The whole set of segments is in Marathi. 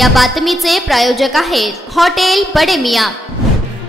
या बातमीचे प्रायोजक आहेत हॉटेल बडे मियां।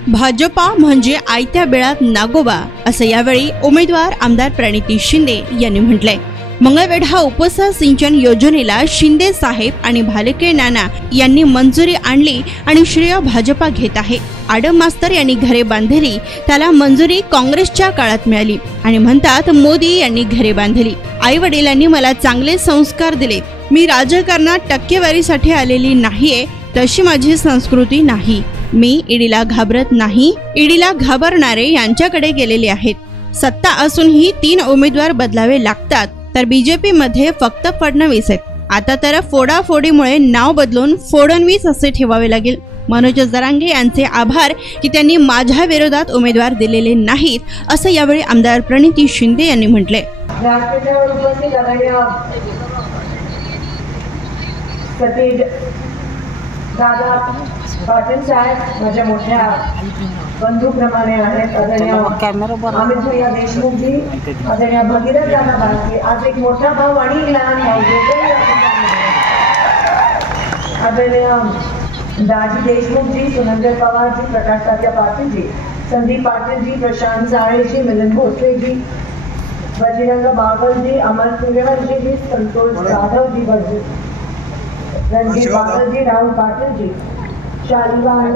भाजपा म्हणजे आयत्या बेळात नागोबा असं यावेळी उमेदवार आमदार प्रणिती शिंदे यांनी म्हटलंय। मंगळवेढा उपसा सिंचन योजनेला शिंदे साहेब आणि भालके नाना यांनी मंजुरी आणली आणि श्रेय भाजपा घेत आहे। आडम मास्तर यांनी घरे बांधली, त्याला मंजुरी काँग्रेसच्या काळात मिळाली आणि म्हणतात मोदी यांनी घरे बांधली। आई वडिलांनी मला चांगले संस्कार दिले। मी राजकारणात टक्केवारीसाठी आलेली नाहीये, तशी माझी संस्कृती नाही। मी ईडीला घाबरत नाही, ईडीला घाबरणारे यांच्याकडे गेलेले आहेत। सत्ता असूनही 3 उमेदवार बदलावे लागतात, तर बीजेपी मध्ये फक्त फडणवीस आहेत। आता तर फोडाफोडीमुळे नाव बदलून फडणवीस असे ठेवावे लागेल। मनोज जरांगे यांचे आभार की त्यांनी माझ्या विरोधात उमेदवार दिलेले नाहीत, असं यावेळी आमदार प्रणिती शिंदे यांनी म्हटले। दादा पाटील साहेब माझ्या मोठ्या बंधूप्रमाणे आहेत। आदरणीय अमित भैया देशमुख जी, आदरणीय भगीरथ दादा बालके, आज एक मोठा भाऊ आणि लहान भाऊ आदरणीय दाजी देशमुख जी, सुनंदर पवार जी, प्रकाश तात्या पाटील जी, संदीप पाटील जी, प्रशांत साळे जी, मिलन भोसले जी, बजरंग बागल जी, अमर सूर्यवंशी जी, संतोष जाधव जी, रणजीत बागल जी, राहुल पाटिल जी, शालीवाल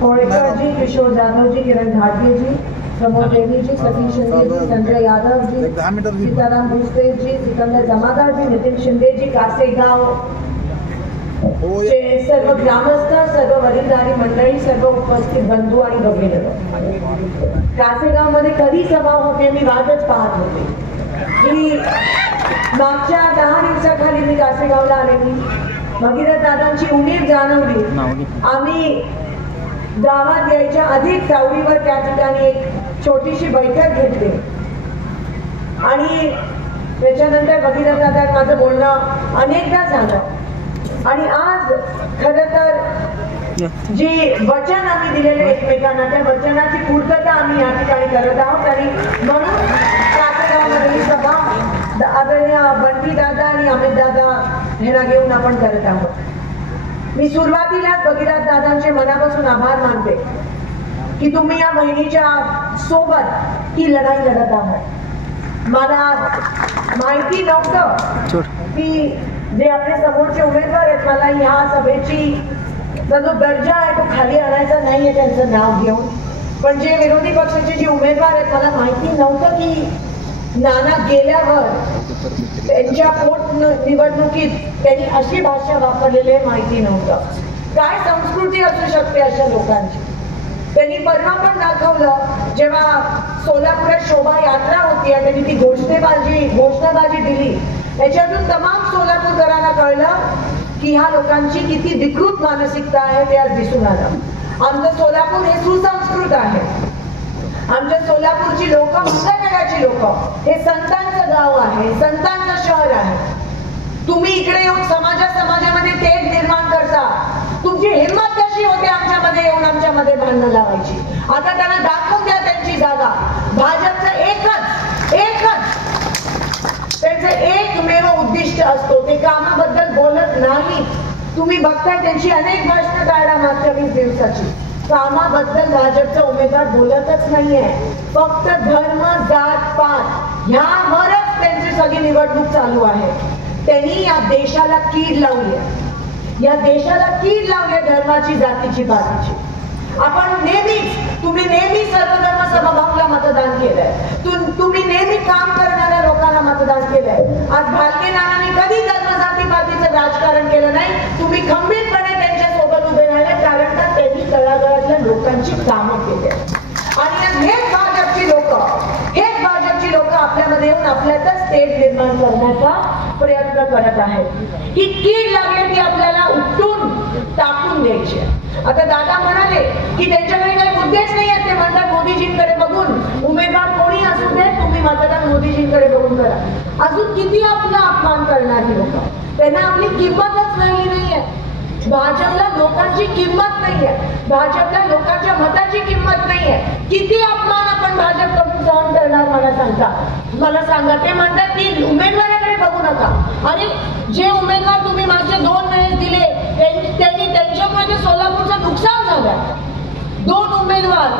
कोळेकर जी, किशोर जाधव जी, किरण घाटिया जी, प्रमोद देवी जी, सतीश शिंदे जी, संजय यादव जी, सीताराम भुसते जी, सिकंदर जमादार जी, नितिन शिंदे जी, कासेगाव चे सर्व ग्रामस्थ, सर्व वडीलधारी मंडळी, सर्व उपस्थित बंधू आणि भगिनी। कासेगाव मध्ये कधी सभा होते मी वाटच पाहत होते की मागच्या 10 दिवसाखाली मी कासेगावला आलेली। भगीरथ दादांची उमेद जाणवली। आम्ही गावात यायच्या आधी चावडीवर त्या ठिकाणी एक छोटीशी बैठक घेतली आणि त्याच्यानंतर भगीरथ दादा माझं बोलणं अनेकदा झालं आणि आज खरं तर जी वचन आम्ही दिलेले एकमेकांना, त्या वचनाची पूर्तता आम्ही या ठिकाणी करत आहोत आणि म्हणून कासेगावमध्ये सभा आदरणीय बंटी दादा आणि अमित दादा यांना घेऊन आपण करत आहोत। मी सुरुवातीलाच भगीरथ दादांचे मनापासून आभार मानते की तुम्ही या बहिणीच्या सोबत ही लढाई लढत आहात। मला माहिती नव्हतं की जे आपले समोरचे उमेदवार आहेत, मला ह्या सभेची जो दर्जा आहे तो खाली आणायचा नाहीये त्यांचं नाव घेऊन, पण जे विरोधी पक्षाचे जे उमेदवार आहेत मला माहिती नव्हतं की नाना गेल्यावर त्यांच्या पोट निवडणुकीत त्यांनी अशी भाषा वापरलेली माहिती नव्हतं। काय संस्कृती असू शकते अशा लोकांची। त्यांनी परवा पण दाखवलं जेव्हा सोलापुरात शोभा यात्रा होती आणि त्यांनी ती घोषणाबाजी दिली, याच्यातून तमाम सोलापूरकरांना कळलं की ह्या लोकांची किती विकृत मानसिकता आहे ते आज दिसून आलं। आमचं सोलापूर हे सुसंस्कृत आहे। आमच्या सोलापूरची लोक, मंगळवेढ्याची लोक, हे संतांचं गाव आहे, संतांचं शहर आहे। तुम्ही इकडे येऊन समाजामध्ये तेढ निर्माण करता। तुमची हिंमत कशी होते आमच्यामध्ये येऊन आमच्यामध्ये भांडणं लावायची? आता त्यांना दाखवून द्या त्यांची जागा। भाजपचं एकच त्यांचं एकमेव उद्दिष्ट असतो, ते कामाबद्दल बोलत नाही। तुम्ही बघताय त्यांची अनेक भाषणं काढा मागच्या 20 दिवसाची, कामाबद्दल भाजपचा उमेदवार बोलतच नाहीये। फक्त धर्म, जात पात ह्यावरच त्यांची सगळी निवडणूक चालू आहे। त्यांनी या देशाला कीड लावली आहे, या देशाला कीड लावली आहे धर्माची, जातीची, पातीची। तुम्ही नेहमी सर्वधर्म समभावला मतदान केलंय, तुम्ही नेहमी काम करणाऱ्या लोकांना मतदान केलंय। आज भालके नानांनी कधी धर्म, जाती, पातीचं राजकारण केलं नाही। तुम्ही खंबीरपणे त्यांच्या सोबत उभे राहिले, कारण का त्यांनी तळागाळातल्या लोकांची कामं केली आणि हेच भाजपची लोक आपल्यामध्ये येऊन आपल्यातच तेढ निर्माण करण्याचा प्रयत्न करत आहेत। ही कीड लागली ती आपल्याला उपटून टाकून द्यायची। आता दादा म्हणाले की त्यांच्याकडे काही मुद्देच नाही आहेत, ते म्हणतात मोदीजींकडे बघून उमेदवार कोणी असू दे तुम्ही मतदान मोदीजींकडे बघून करा। अजून किती आपला अपमान करणार ही लोक? त्यांना आपली किंमतच नाहीये। भाजपला लोकांची किंमत नाहीये, भाजपला लोकांच्या मताची किंमत नाहीये। किती अपमान आपण भाजपकडून सहन करणार मला सांगा। ते म्हणतात की उमेदवाराकडे बघू नका। आणि जे उमेदवार तुम्ही मागचे 2 वेळेस दिले त्यांनी त्यांच्यामुळे ते सोलापूरचं नुकसान झालं. 2 उमेदवार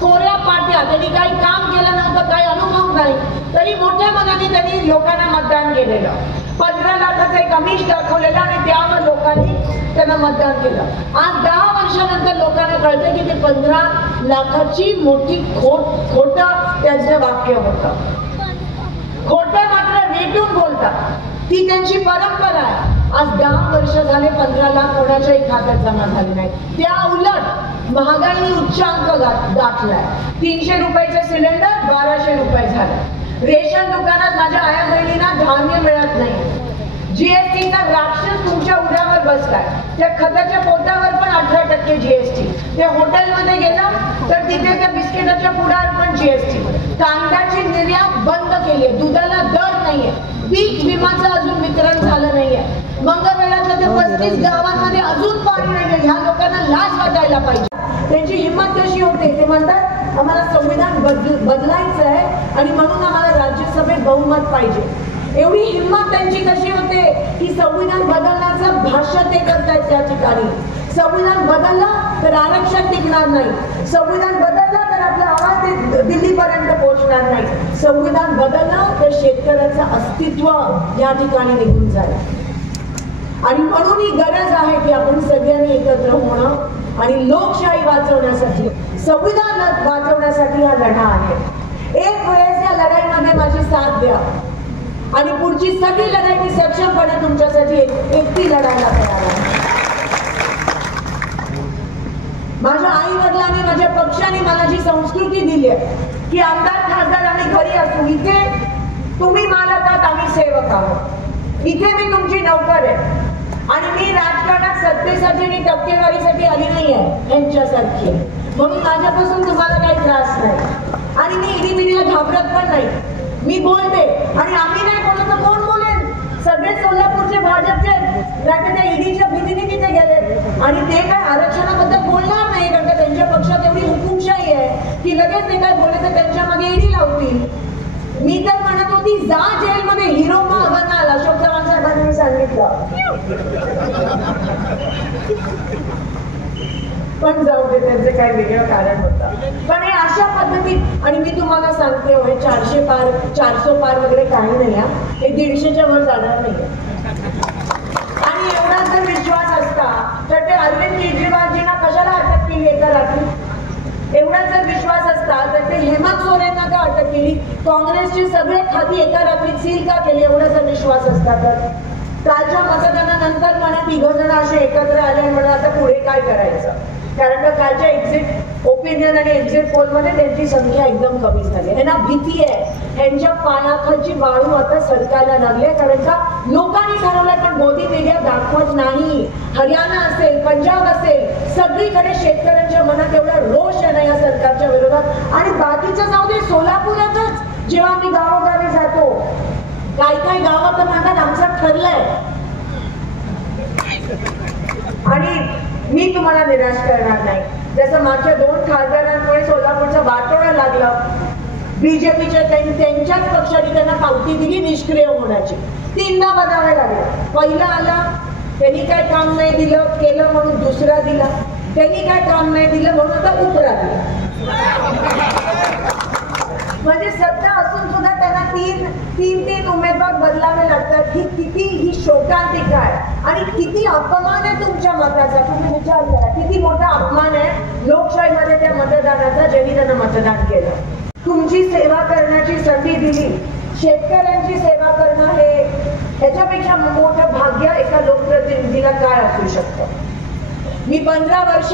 कोऱ्या पाट्या, त्यांनी काही काम केलं नव्हतं, काही अनुभव नाही, तरी मोठ्या मनाने त्यांनी लोकांना मतदान केलेलं. 15 लाखाचं एक आमिष दाखवलेलं आणि त्यावर लोकांनी त्यांना मतदान केलं. आज 10 वर्षानंतर लोकांना कळतं की ते 15 लाखाची मोठी खोटं त्यांचं वाक्य होतं. खोटं मात्र रेटून बोलतात, ती त्यांची परंपरा आहे. आज 10 वर्ष झाले 15 लाख कोणाच्याही खात्यात जमा झाले नाही. त्या उलट महागाईने उच्चांक गाठलाय. 300 रुपयाचे सिलेंडर 1200 रुपये झाले. रेशन दुकानात माझ्या आया बहिणींना धान्य मिळत नाही. जीएसटीचा राक्षस तुमच्या उड्यावर बसलाय. त्या खताच्या पोटावर पण 18% जीएसटी. ते हॉटेलमध्ये गेलं तर तिथे त्या बिस्किटाच्या पुढावर पण जीएसटी. कांद्याची निर्यात बंद केली आहे. दुधाला दर नाहीये. पीक विमाचं अजून वितरण झालं नाहीये. मंगळवेढ्यातल्या ते 35 गावांमध्ये अजून पाणी नाहीये. ह्या लोकांना लाज वाटायला पाहिजे. त्यांची हिंमत कशी होते? ते म्हणतात आम्हाला संविधान बदलायचं आहे आणि म्हणून आम्हाला राज्यसभेत बहुमत पाहिजे. एवढी हिंमत त्यांची कशी होते की संविधान बदलण्याचं भाष्य ते करतायत त्या ठिकाणी. संविधान बदललं तर आरक्षण टिकणार नाही. संविधान बदललं तर आपला आवाज दिल्लीपर्यंत पोहोचणार नाही. संविधान बदललं तर शेतकऱ्याचं अस्तित्व या ठिकाणी निघून जाईल. आणि म्हणून ही गरज आहे की आपण सगळ्यांनी एकत्र होणं आणि लोकशाही वाचवण्यासाठी, संविधान वाचवण्यासाठी हा लढा आहे. एक वेळेस या लढाईमध्ये माझी साथ द्या आणि पुढची सगळी लढाई मी सक्षमपणे तुमच्यासाठी एकटी लढायला तयार आहे. माझ्या आई वडिलांनी, माझ्या पक्षाने मला जी संस्कृती दिली आहे की आमदार खासदार आम्ही घरी असू, इथे तुम्ही मालक आहात, आम्ही सेवक आहोत. इथे मी तुमची नोकर आहे आणि मी राजकारणात सत्तेसाठी आणि टक्केवारीसाठी आली नाही आहे यांच्यासारखी. म्हणून माझ्यापासून तुम्हाला काही त्रास नाही आणि मी इडीमिडीला घाबरत पण नाही. मी बोलते आणि आम्ही नाही बोलत तर कोण बोलेल? सगळे सोलापूरचे भाजपचे नाही त्या ईडीच्या भीतीने तिथे गेले आणि ते काय आरक्षणाबद्दल बोलणार नाही, कारण का त्यांच्या पक्षात एवढी हुकुमशाही आहे की लगेच ते काय बोलले तर त्यांच्या मागे ईडी लावतील. मी तर म्हणत होती जा जेलमध्ये, हिरो मा बनाल, अशोक चव्हाण साहेबांनी सांगितलं. पण जाऊ दे, त्यांचे काही वेगळं कारण होतं. पण हे अशा पद्धतीत, आणि मी तुम्हाला सांगते हो, हे 400 पार वगैरे काही नाही. हे 150च्या वर जाणार नाही. आणि एवढा जर विश्वास असता तर ते अरविंद केजरीवालजींना कशाला अटक केली एका रात्री? एवढा जर विश्वास असता तर ते हेमंत सोरेंना का अटक केली? काँग्रेसची सगळे खाती एका रात्रीत सील का केली? एवढा जर विश्वास असता तर कालच्या मतदानानंतर म्हणे 3 जण असे एकत्र आले आणि म्हणून आता पुढे काय करायचं? कारण का कालच्या एक्झिट ओपिनियन आणि एक्झिट पोल मध्ये त्यांची संख्या एकदम कमी झाली. यांना भीती आहे, यांच्या पायाखालची वाळू आता सरकारला लागले. कारण का लोकांनी ठरवलंय पण मोदी मीडिया दाखवत नाही. हरियाणा असेल, पंजाब असेल, सगळीकडे शेतकऱ्यांच्या मनात एवढा रोष आहे ना या सरकारच्या विरोधात. आणि बाकीचं जाऊ दे, सोलापुरातच जेव्हा आम्ही गावोगावी जातो, काही गावात तर म्हणतात आमचं ठरलंय. आणि मी तुम्हाला निराश करणार नाही. जसं मागच्या 2 खासदारांमुळे सोलापूरचं वाटोळं लागलं, बीजेपीच्या त्यांच्याच पक्षाने त्यांना पावती दिली निष्क्रिय होण्याची. 3दा बदलावे लागले. पहिला आला, त्यांनी काय काम नाही दिलं, केलं म्हणून दुसरा दिला. त्यांनी काय काम नाही दिलं म्हणून आता उपरा दिला. म्हणजे सत्ता असून सुद्धा त्यांना तीन उमेदवार बदलावे लागतात. ही शोकांतिका आहे आणि किती अपमान आहे तुमच्या मताचा. तुम्ही विचार करा, किती मोठा अपमान आहे लोकशाहीमध्ये त्या मतदानाचा, ज्यांनी त्यांना मतदान केलं. तुमची सेवा करण्याची संधी दिली, शेतकऱ्यांची सेवा करणं हे ह्याच्यापेक्षा मोठं भाग्य एका लोकप्रतिनिधीला काय असू शकतं. मी 15 वर्ष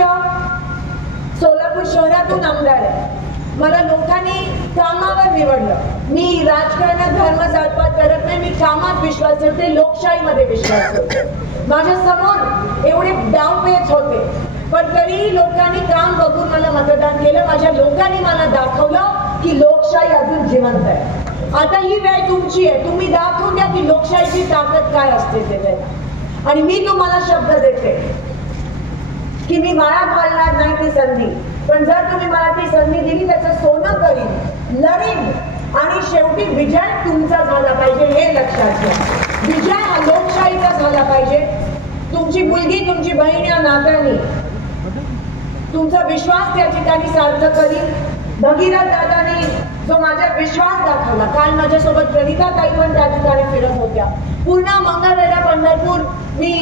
सोलापूर शहरातून आमदार आहे. मला लोकांनी कामावर निवडलं. मी राजकारणात धर्म जातपात करत नाही. मी कामात विश्वास ठेवते, लोकशाहीमध्ये विश्वास ठेवते. माझ्या समोर एवढे डावपेच होते पण तरीही लोकांनी काम बघून मला मतदान केलं. माझ्या लोकांनी मला दाखवलं की लोकशाही अजून जिवंत आहे. आता ही वेळ तुमची आहे. तुम्ही दाखवून द्या की लोकशाहीची ताकद काय असते ते. आणि मी तुम्हाला शब्द देते की मी वाया घालणार नाही ती संधी. पण जर तुम्ही मला ती संधी दिली त्याचं सोनं करीन, लढीन आणि शेवटी विजय तुमचा झाला पाहिजे हे लक्षात घ्या. विजय हा लोकशाहीचा झाला पाहिजे. तुमची मुलगी तुमची बहीण या नात्याने तुमचा विश्वास त्या ठिकाणी सार्थ करीन. भगीरथ दादांनी जो माझा विश्वास दाखवला, काल माझ्यासोबत प्रणिता ताई पण त्या ठिकाणी फिरत होत्या. पूर्ण मंगळवेढा पंढरपूर मी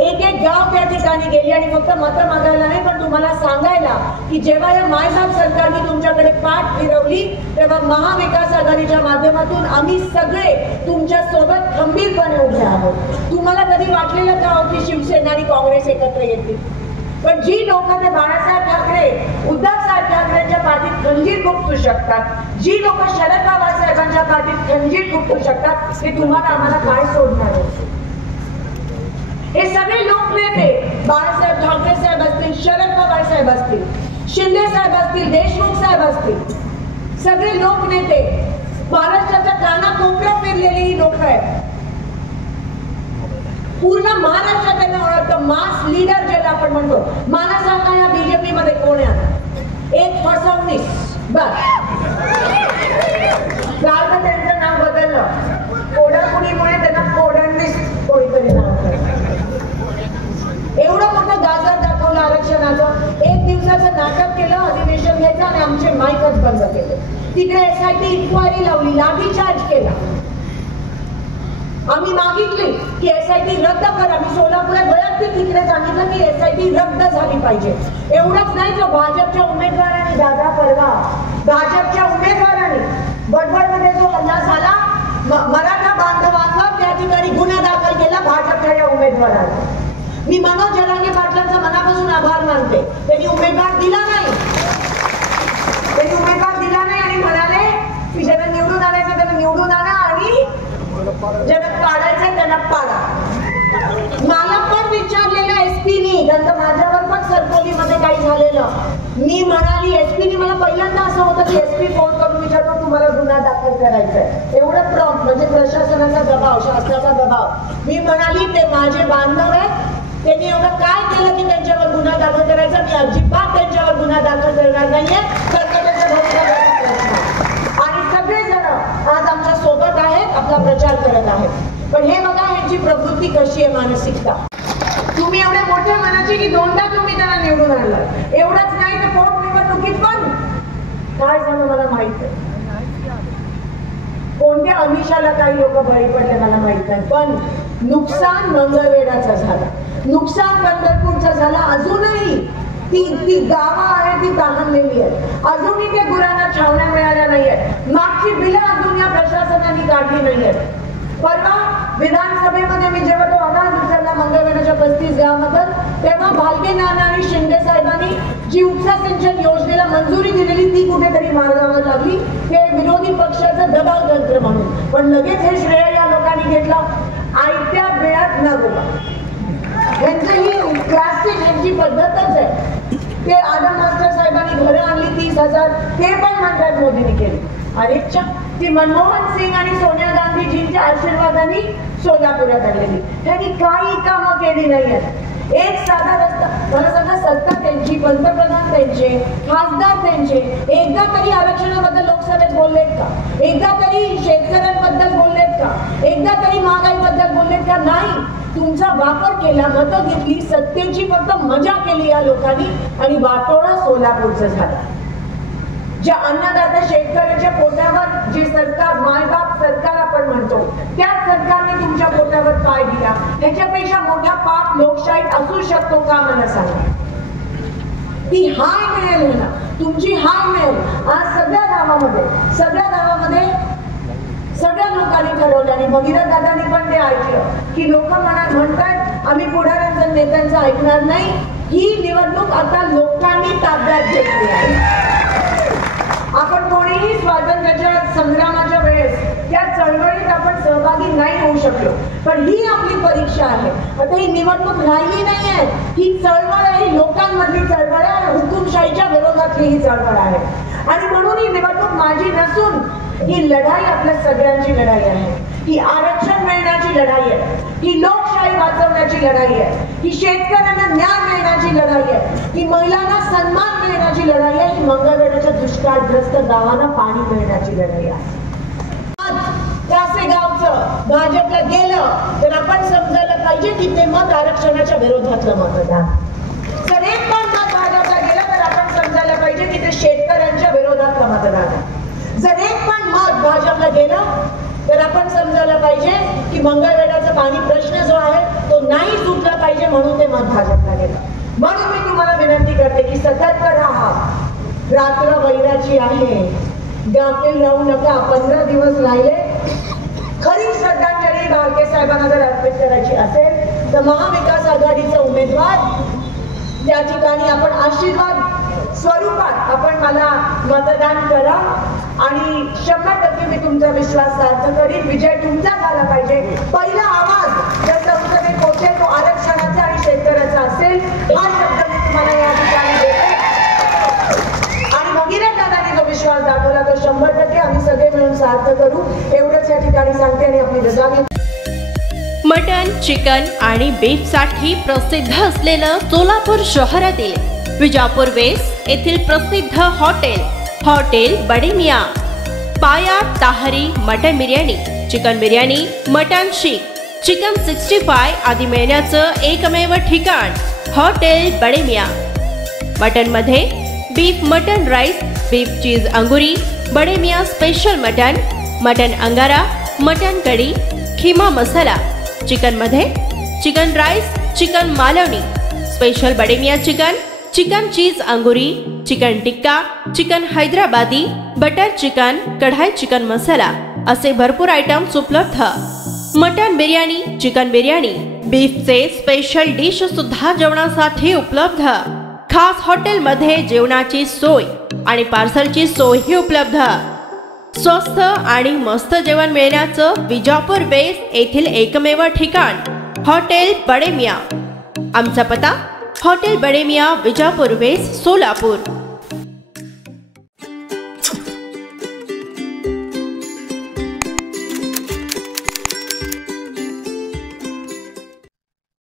एक एक गाव त्या ठिकाणी गेली आणि फक्त मतं मागायला नाही, पण तुम्हाला सांगायला की जेव्हा या मायबाप सरकारने तुमच्याकडे पाठ फिरवली तेव्हा महाविकास आघाडीच्या माध्यमातून आम्ही सगळे तुमच्या सोबत खंबीरपणे उभे आहोत. तुम्हाला कधी वाटलेलं का हो की शिवसेना आणि काँग्रेस एकत्र येतील? पण जी लोक ते बाळासाहेब ठाकरे, उद्धवसाहेब ठाकरेंच्या पाठीत खंजीर खुपसू शकतात, जी लोक शरद पवार साहेबांच्या पाठीत खंजीर खुपसू शकतात, ते तुम्हाला आम्हाला काय सोडणार आहे? हे सगळे लोकनेते, बाळासाहेब ठाकरे साहेब असतील, शरद पवार साहेब असतील, शिंदे साहेब असतील, देशमुख साहेब असतील, सगळे लोकनेते महाराष्ट्राच्या कानाकोपऱ्यात फिरलेली ही लोक आहेत. पूर्ण महाराष्ट्रात त्यांना ओळखतं. मास लीडर ज्याला आपण म्हणतो. मला सांगा या बीजेपी मध्ये कोण आहे? एक फसवणीस. बस काल तर त्यांचं नाव बदललं. कोडाकुडीमुळे त्यांना कोडणवीस कोणीतरी नाव. एवढं मोठं गाजर दाखवलं आरक्षणाचं. एक दिवसाचं नाटक केलं, अधिवेशन घ्यायचं आणि आमचे माईकच बंद केले. तिकडे SIT इन्क्वायरी लावली, लाठीचार्ज केला. आम्ही मागितली की SIT रद्द करा. मी सोलापुरात वैयक्तिक तिकडे सांगितलं की SIT रद्द झाली पाहिजे. एवढंच नाही, तर भाजपच्या उमेदवारांनी दादा परवा भाजपच्या उमेदवारांनी बडबडमध्ये जो हल्ला झाला मराठा बांधवांवर, त्या ठिकाणी गुन्हा दाखल केला भाजपच्या या उमेदवारांनी. मी मनोज जरांगे पाटलांचा मनापासून आभार मानते. त्यांनी उमेदवार दिला नाही, आणि म्हणाले की ज्यांना निवडून आणायचं त्यांना निवडून आणा आणि ज्यांना काढायचं त्यांना पाडा. मला पण विचारलेलं SPनी, नंतर माझ्यावर पण सरकोलीमध्ये काही झालेलं. मी म्हणाली, SPनी मला पहिल्यांदा असं होतं की SP फोन करून विचारतो तुम्हाला गुन्हा दाखल करायचा आहे. एवढं प्रॉम्प्ट, म्हणजे प्रशासनाचा दबाव, शासनाचा दबाव. मी म्हणाली ते माझे बांधव आहेत, त्यांनी एवढं काय केलं की त्यांच्यावर गुन्हा दाखल करायचा? मी अजिबात त्यांच्यावर गुन्हा दाखल करणार नाहीये. आणि सगळेजण आज आमच्या सोबत आहेत, आपला प्रचार करत आहेत. पण हे बघा यांची प्रवृत्ती कशी आहे, मानसिकता. तुम्ही एवढे मोठ्या मनाची की दोनदा तुम्ही त्यांना निवडून आणलं. एवढंच नाही तर पोटनिवडणुकीत पण काय झालं मला माहित आहे. कोणत्या अमिषाला काही लोक बळी पडले मला माहित नाही, पण नुकसान मंगळवेढाचं झालं, नुकसान पंढरपूरचं झालं. अजूनही ती गावं आहे ती तहानलेली आहेत. अजूनही त्या गुरांना छावण्या मिळाल्या नाहीयेत. मागची बिलं अजून या प्रशासनाने काढली नाहीयेत. परवा विधानसभेमध्ये मी जेव्हा तो आवाज उचलला मंगळवेढाच्या 35 गावांबद्दल, तेव्हा भालके नाना आणि शिंदे साहेबांनी जी उपसा सिंचन योजनेला मंजुरी दिलेली ती कुठेतरी मार्गावर लागली. हे विरोधी पक्षाचं दबाव तंत्र म्हणून. पण लगेच हे श्रेय या लोकांनी घेतलं. आयत्या वेळात नागोबा यांचं ही क्लासिक यांची पद्धतच आहे. ते आदम मास्टर साहेबांनी घरं आणली 30,000, ते पण म्हणतात मोदींनी केली. अरे ती मनमोहन सिंग आणि सोनिया गांधीजींच्या आशीर्वादाने सोलापुरात आणलेली. त्यांनी काही कामं केली नाही आहेत. एक साधा रस्ता, मला सांगा, सत्ता त्यांची, पंतप्रधान त्यांचे, खासदार त्यांचे, एकदा तरी आरक्षणाबद्दल लोकसभेत बोललेत का? एकदा तरी शेतकऱ्यांबद्दल बोललेत का? एकदा तरी महागाईबद्दल बोललेत का? नाही. तुमचा वापर केला, मतं घेतली, सत्तेची फक्त मजा केली या लोकांनी आणि वाटोळा सोलापूरचं झालं. ज्या अन्नदाता शेतकऱ्याच्या पोटावर जे सरकार, मायबाप सरकार आपण म्हणतो, त्याच सरकारने तुमच्या पोटावर पाय दिला. त्याच्यापेक्षा मोठा पाप लोकशाहीत असू शकतो का? मला सांगा. ती हाय मिळेल ना, तुमची हाय मिळेल. आज सगळ्या गावामध्ये सगळ्या लोकांनी ठरवलं आणि भगीरथ दादांनी पण ते ऐकलं की लोक म्हणतात आम्ही पुढाऱ्यांचं, नेत्यांचं ऐकणार नाही. ही निवडणूक आता लोकांनी ताब्यात घेतली आहे. आपण कोणीही स्वातंत्र्याच्या संग्रामाच्या वेळेस त्या चळवळीत आपण सहभागी नाही होऊ शकलो, पण ही आपली परीक्षा आहे. आता ही निवडणूक राहिली नाही आहे. ही चळवळ आहे, ही लोकांमधली चळवळ आहे, हुकुमशाहीच्या विरोधातली ही चळवळ आहे. आणि म्हणून ही निवडणूक माझी नसून ही लढाई आपल्या सगळ्यांची लढाई आहे. ही आरक्षण मिळण्याची लढाई आहे, ही लोकशाही वाचवण्याची लढाई आहे, ही शेतकऱ्यांना न्याय मिळण्याची लढाई आहे, ही महिलांना सन्मान मिळण्याची लढाई आहे, ही मंगळवेढाच्या दुष्काळग्रस्त गावांना पाणी मिळण्याची लढाई आहे. कासेगावचं भाजपला गेलं तर आपण समजायला पाहिजे की ते मत आरक्षणाच्या विरोधातलं मतदान. जर एक पण मत भाजपला गेलं तर आपण समजायला पाहिजे की ते शेतकऱ्यांच्या विरोधातलं मतदान आहे. जर एक पण मत भाजपला गेलं तर आपण समजायला पाहिजे की मंगळवेढ्याचा पाणी प्रश्न जो आहे तो नाही सुटला पाहिजे म्हणून ते मत भाजपला गेलं. म्हणून मी तुम्हाला विनंती करते की सतर्क राहा. रात्र वैराची आहे, गाफील राहू नका. 15 दिवस राहिले. खरी श्रद्धांजली भालके साहेबांना जर अर्पित करायची असेल तर महाविकास आघाडीचा उमेदवार त्या ठिकाणी आपण आशीर्वाद स्वरूपात आपण मला मतदान करा आणि 100% मी तुमचा विश्वास सार्थ करीन. विजय तुमचा झाला पाहिजे. पहिला आवाज जर संसदेत पोहोचेल तो आरक्षणाचा आणि शेतकऱ्याचा असेल. हा शब्द मी तुम्हाला या ठिकाणी देते. आणि भगीरथ दादांनी जो विश्वास दाखवला तो 100% आम्ही सगळे मिळून सार्थ करू एवढंच या ठिकाणी सांगते आणि आपली रजा घेते. मटन, चिकन आणि बीफसाठी प्रसिद्ध असलेलं सोलापूर शहरातील विजापूर वेस्ट येथील प्रसिद्ध hotel Bade Miyan. Paya tahari mutton biryani, chicken biryani, mutton seekh, chicken 65 आदी मिळण्याचं एकमेव ठिकाण हॉटेल बडे मियाँ. मटनमध्ये beef mutton rice, beef cheese angoori, Bade Miyan special mutton, mutton angara, mutton kadhi, keema masala. चिकनमध्ये chicken rice, chicken Malvani, special Bade Miyan chicken, chicken cheese angoori, chicken tikka, chicken Hyderabadi, butter chicken, kadai chicken masala असे भरपूर आयटम्स उपलब्ध. मटन बिर्याणी, चिकन बिर्याणी, बीफचे स्पेशल डिश सुद्धा जेवणासाठी उपलब्ध. खास हॉटेलमध्ये जेवणाची सोय आणि पार्सलची सोयही उपलब्ध. स्वस्त आणि मस्त जेवण मिळण्याचं विजापूर वेस्ट येथील एकमेव ठिकाण हॉटेल बडे मियाँ. आमचा पत्ता हॉटेल बडे मियाँ, विजापूर वेस्ट, सोलापूर.